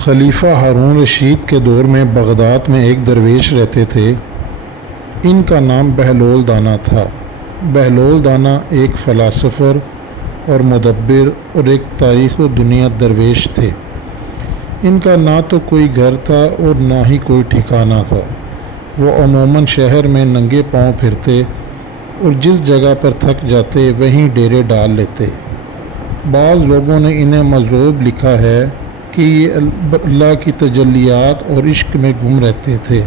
خلیفہ ہارون رشید کے دور میں بغداد میں ایک درویش رہتے تھے۔ ان کا نام بہلول دانا تھا۔ بہلول دانا ایک فلاسفر اور مدبر اور ایک تاریخ و دنیا درویش تھے۔ ان کا نہ تو کوئی گھر تھا اور نہ ہی کوئی ٹھکانہ تھا۔ وہ عموماً شہر میں ننگے پاؤں پھرتے اور جس جگہ پر تھک جاتے وہیں ڈیرے ڈال لیتے۔ بعض لوگوں نے انہیں مذہوب لکھا ہے کہ یہ اللہ کی تجلیات اور عشق میں گم رہتے تھے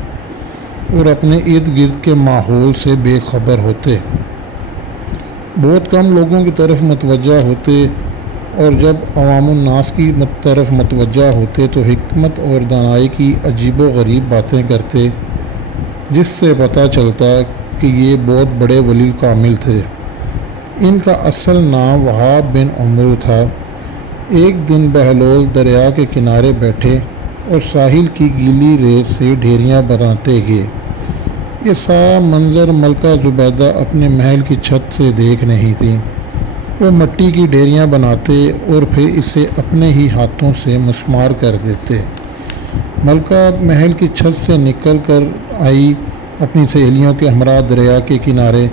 اور اپنے ارد گرد کے ماحول سے بے خبر ہوتے، بہت کم لوگوں کی طرف متوجہ ہوتے، اور جب عوام الناس کی طرف متوجہ ہوتے تو حکمت اور دانائی کی عجیب و غریب باتیں کرتے، جس سے پتہ چلتا کہ یہ بہت بڑے ولی کامل تھے۔ ان کا اصل نام وہاب بن عمرو تھا۔ ایک دن بہلول دریا کے کنارے بیٹھے اور ساحل کی گیلی ریت سے ڈھیریاں بناتے گئے۔ یہ سارا منظر ملکہ زبیدہ اپنے محل کی چھت سے دیکھ رہی تھی۔ وہ مٹی کی ڈھیریاں بناتے اور پھر اسے اپنے ہی ہاتھوں سے مسمار کر دیتے۔ ملکہ محل کی چھت سے نکل کر آئی اپنی سہیلیوں کے ہمراہ دریا کے کنارے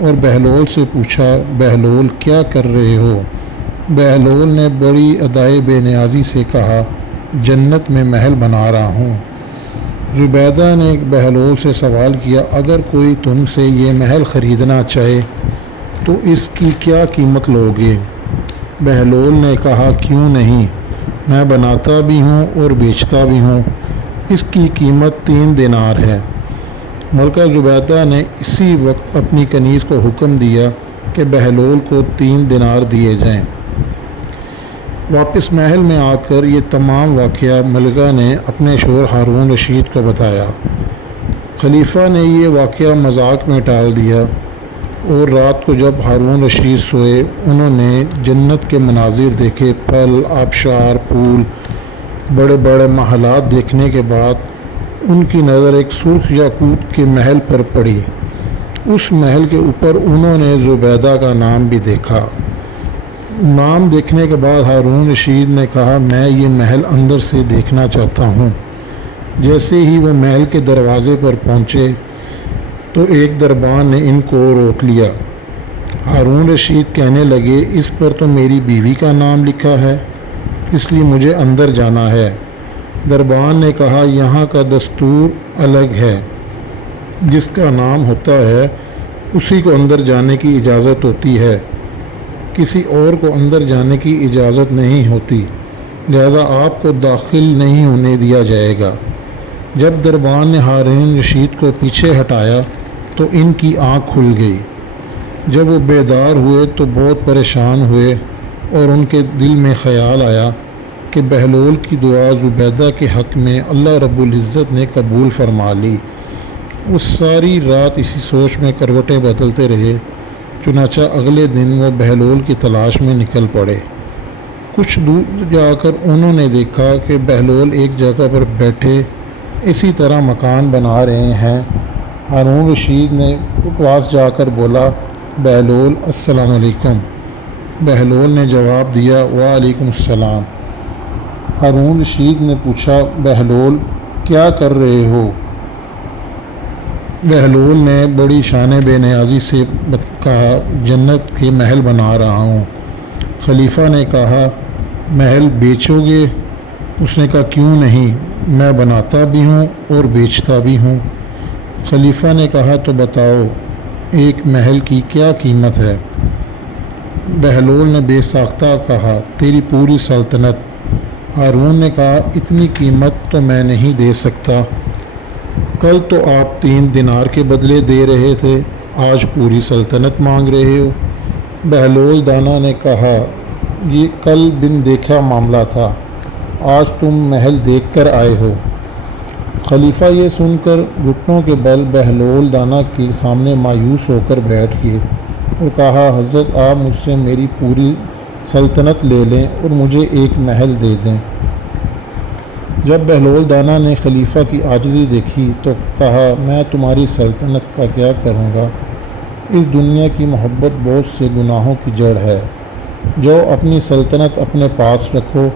اور بہلول سے پوچھا، بہلول کیا کر رہے ہو؟ بہلول نے بڑی ادائے بے نیازی سے کہا، جنت میں محل بنا رہا ہوں۔ زبیدہ نے بہلول سے سوال کیا، اگر کوئی تم سے یہ محل خریدنا چاہے تو اس کی کیا قیمت لوگے؟ بہلول نے کہا، کیوں نہیں، میں بناتا بھی ہوں اور بیچتا بھی ہوں، اس کی قیمت 3 دینار ہے۔ ملکہ زبیدہ نے اسی وقت اپنی کنیز کو حکم دیا کہ بہلول کو 3 دینار دیے جائیں۔ واپس محل میں آ کر یہ تمام واقعہ ملکہ نے اپنے شوہر ہارون رشید کو بتایا۔ خلیفہ نے یہ واقعہ مذاق میں ٹال دیا، اور رات کو جب ہارون رشید سوئے انہوں نے جنت کے مناظر دیکھے، پھل، آبشار، پھول، بڑے بڑے محلات دیکھنے کے بعد ان کی نظر ایک سرخ یاقوت کے محل پر پڑی۔ اس محل کے اوپر انہوں نے زبیدہ کا نام بھی دیکھا۔ نام دیکھنے کے بعد ہارون رشید نے کہا، میں یہ محل اندر سے دیکھنا چاہتا ہوں۔ جیسے ہی وہ محل کے دروازے پر پہنچے تو ایک دربان نے ان کو روک لیا۔ ہارون رشید کہنے لگے، اس پر تو میری بیوی کا نام لکھا ہے، اس لیے مجھے اندر جانا ہے۔ دربان نے کہا، یہاں کا دستور الگ ہے، جس کا نام ہوتا ہے اسی کو اندر جانے کی اجازت ہوتی ہے، کسی اور کو اندر جانے کی اجازت نہیں ہوتی، لہذا آپ کو داخل نہیں ہونے دیا جائے گا۔ جب دربان نے ہارون رشید کو پیچھے ہٹایا تو ان کی آنکھ کھل گئی۔ جب وہ بیدار ہوئے تو بہت پریشان ہوئے اور ان کے دل میں خیال آیا کہ بہلول کی دعا زبیدہ کے حق میں اللہ رب العزت نے قبول فرما لی۔ وہ ساری رات اسی سوچ میں کروٹیں بدلتے رہے۔ چنانچہ اگلے دن وہ بہلول کی تلاش میں نکل پڑے۔ کچھ دور جا کر انہوں نے دیکھا کہ بہلول ایک جگہ پر بیٹھے اسی طرح مکان بنا رہے ہیں۔ ہارون رشید نے پاس جا کر بولا، بہلول السلام علیکم۔ بہلول نے جواب دیا، وعلیکم السلام۔ ہارون رشید نے پوچھا، بہلول کیا کر رہے ہو؟ بہلول نے بڑی شان بے نیازی سے کہا، جنت کے محل بنا رہا ہوں۔ خلیفہ نے کہا، محل بیچو گے؟ اس نے کہا، کیوں نہیں، میں بناتا بھی ہوں اور بیچتا بھی ہوں۔ خلیفہ نے کہا، تو بتاؤ ایک محل کی کیا قیمت ہے؟ بہلول نے بے ساختہ کہا، تیری پوری سلطنت۔ ہارون نے کہا، اتنی قیمت تو میں نہیں دے سکتا، کل تو آپ 3 دینار کے بدلے دے رہے تھے، آج پوری سلطنت مانگ رہے ہو۔ بہلول دانا نے کہا، یہ کل بن دیکھا معاملہ تھا، آج تم محل دیکھ کر آئے ہو۔ خلیفہ یہ سن کر گھٹنوں کے بل بہلول دانا کے سامنے مایوس ہو کر بیٹھ گئے اور کہا، حضرت آپ مجھ سے میری پوری سلطنت لے لیں اور مجھے ایک محل دے دیں۔ جب بہلول دانا نے خلیفہ کی عاجزی دیکھی تو کہا، میں تمہاری سلطنت کا کیا کروں گا؟ اس دنیا کی محبت بہت سے گناہوں کی جڑ ہے۔ جو اپنی سلطنت اپنے پاس رکھو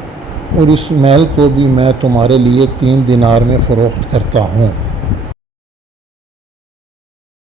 اور اس محل کو بھی میں تمہارے لیے 3 دینار میں فروخت کرتا ہوں۔